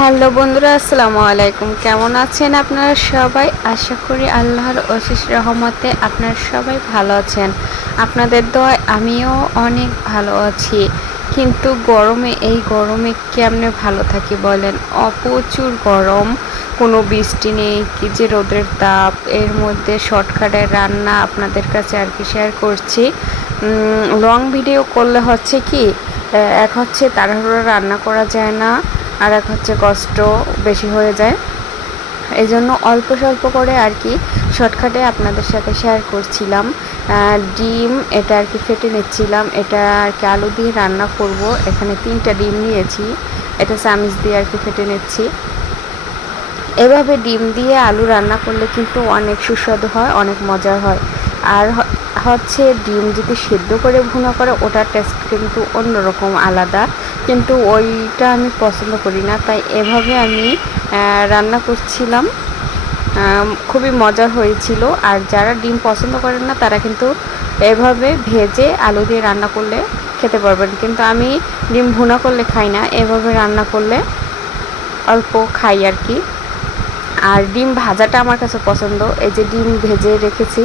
Hello বন্ধুরা, আসসালামু আলাইকুম। কেমন আছেন আপনারা সবাই? আশা করি আল্লাহর অশেষ রহমতে আপনারা সবাই ভালো আছেন। আপনাদের দোয়ায় আমিও অনেক ভালো আছি। কিন্তু এই গরমে কেমনে ভালো থাকি বলেন? প্রচুর গরম, কোনো বৃষ্টি নেই, কি যে রোদের তাপ। এর মধ্যে শর্টকাটে রান্না আপনাদের কাছে আর কি শেয়ার করছি। লং ভিডিও করলে হচ্ছে কি, এক হচ্ছে তাড়াহুড়ো রান্না করা যায় না, আর এক হচ্ছে কষ্ট বেশি হয়ে যায়। এই জন্য অল্প স্বল্প করে আর কি শর্টকাটে আপনাদের সাথে শেয়ার করছিলাম। ডিম এটা আর কি ফেটে নিচ্ছিলাম, এটা আর কি আলু দিয়ে রান্না করব। এখানে 3টা ডিম নিয়েছি, এটা চামিচ দিয়ে আর কি ফেটে নিচ্ছি। এভাবে ডিম দিয়ে আলু রান্না করলে কিন্তু অনেক সুস্বাদু হয়, অনেক মজার হয়। আর হচ্ছে ডিম যদি সিদ্ধ করে ভুনা করে, ওটার টেস্ট কিন্তু অন্যরকম আলাদা, কিন্তু ওইটা আমি পছন্দ করি না। তাই এভাবে আমি রান্না করছিলাম, খুবই মজার হয়েছিল। আর যারা ডিম পছন্দ করেন না তারা কিন্তু এভাবে ভেজে আলু দিয়ে রান্না করলে খেতে পারবেন, কিন্তু আমি ডিম ভুনা করলে খাই না, এভাবে রান্না করলে অল্প খাই আর কি। আর ডিম ভাজাটা আমার কাছে পছন্দ। এই যে ডিম ভেজে রেখেছি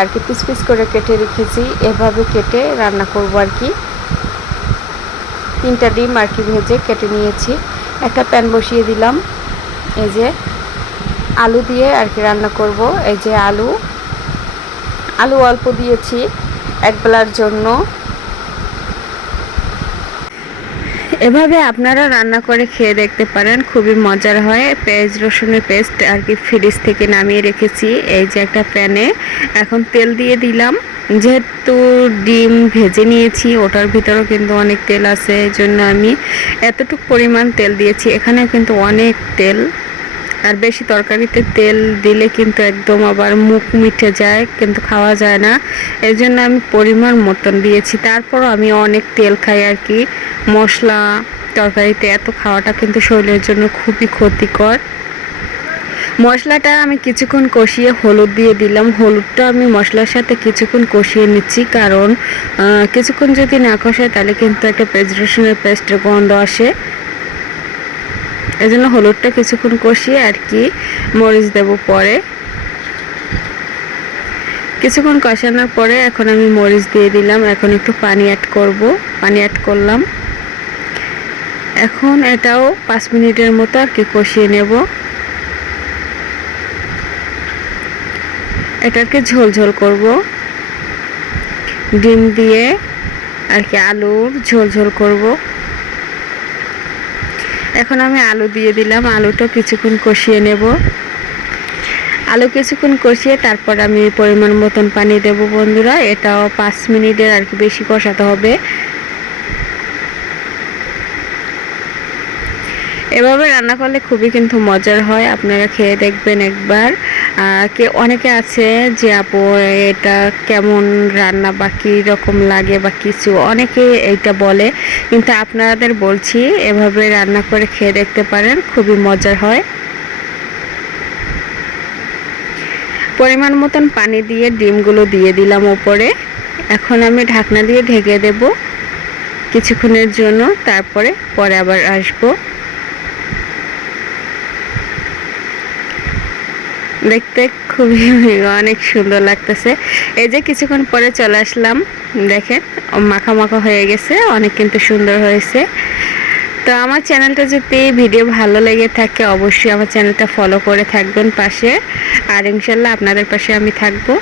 আর কি, পিস পিস করে কেটে রেখেছি, এভাবে কেটে রান্না করব আর কি। 3টা ডিম আর কি ভেজে কেটে নিয়েছি। একটা প্যান বসিয়ে দিলাম, এই যে আলু দিয়ে আর কি রান্না করব। এই যে আলু অল্প দিয়েছি এক বেলার জন্য। এভাবে আপনারা রান্না করে খেয়ে দেখতে পারেন, খুবই মজার হয়। পেঁয়াজ রসুনের পেস্ট আর কি ফ্রিজ থেকে নামিয়ে রেখেছি। এই যে একটা প্যানে এখন তেল দিয়ে দিলাম। যেহেতু ডিম ভেজে নিয়েছি, ওটার ভিতরেও কিন্তু অনেক তেল আছে, এই জন্য আমি এতটুকু পরিমাণ তেল দিয়েছি। এখানে কিন্তু অনেক তেল, আর বেশি তরকারিতে তেল দিলে কিন্তু একদম আবার মুখ মিঠে যায়, কিন্তু খাওয়া যায় না। এই জন্য আমি পরিমাণ মতন দিয়েছি। তারপরও আমি অনেক তেল খাই আর কি। মশলা তরকারিতে এত খাওয়াটা কিন্তু শরীরের জন্য খুবই ক্ষতিকর। মশলাটা আমি কিছুক্ষণ কষিয়ে হলুদ দিয়ে দিলাম। হলুদটা আমি মশলার সাথে কিছুক্ষণ কষিয়ে নিচ্ছি, কারণ কিছুক্ষণ যদি না কষায় তাহলে কিন্তু একটা পেঁয়াজ রসুনের পেস্টের গন্ধ আসে। এই জন্য হলুদটা কিছুক্ষণ কষিয়ে আর কি মরিচ দেব পরে। কিছুক্ষণ কষানোর পরে এখন আমি মরিচ দিয়ে দিলাম। এখন একটু পানি অ্যাড করব, পানি অ্যাড করলাম। এখন এটাও 5 মিনিটের মতো আর কি কষিয়ে নেব। এটাকে ঝোল ঝোল করব, ডিম দিয়ে আর কি আলুর ঝোল ঝোল করব। এখন আমি আলু দিয়ে দিলাম, আলুটা কিছুক্ষণ কষিয়ে নেব। আলু কিছুক্ষণ কষিয়ে তারপর আমি পরিমাণ মতন পানি দেব বন্ধুরা। এটাও 5 মিনিটের আর কি বেশি কষাতে হবে। এভাবে রান্না করলে খুবই কিন্তু মজার হয়, আপনারা খেয়ে দেখবেন একবার। অনেকে আছে যে আপু এটা কেমন রান্না বা কী রকম লাগে বা কিছু, অনেকে এইটা বলে, কিন্তু আপনাদের বলছি এভাবে রান্না করে খেয়ে দেখতে পারেন, খুবই মজার হয়। পরিমাণ মতন পানি দিয়ে ডিমগুলো দিয়ে দিলাম ওপরে। এখন আমি ঢাকনা দিয়ে ঢেকে দেব কিছুক্ষণের জন্য, পরে আবার আসবো। দেখতে খুবই অনেক সুন্দর লাগতেছে। এই যে কিছুক্ষণ পরে চলে আসলাম, দেখেন মাখা মাখা হয়ে গেছে, অনেক কিন্তু সুন্দর হয়েছে। তো আমার চ্যানেলটা যদি ভিডিও ভালো লেগে থাকে অবশ্যই আমার চ্যানেলটা ফলো করে থাকবেন পাশে, আর ইনশাল্লাহ আপনাদের পাশে আমি থাকবো।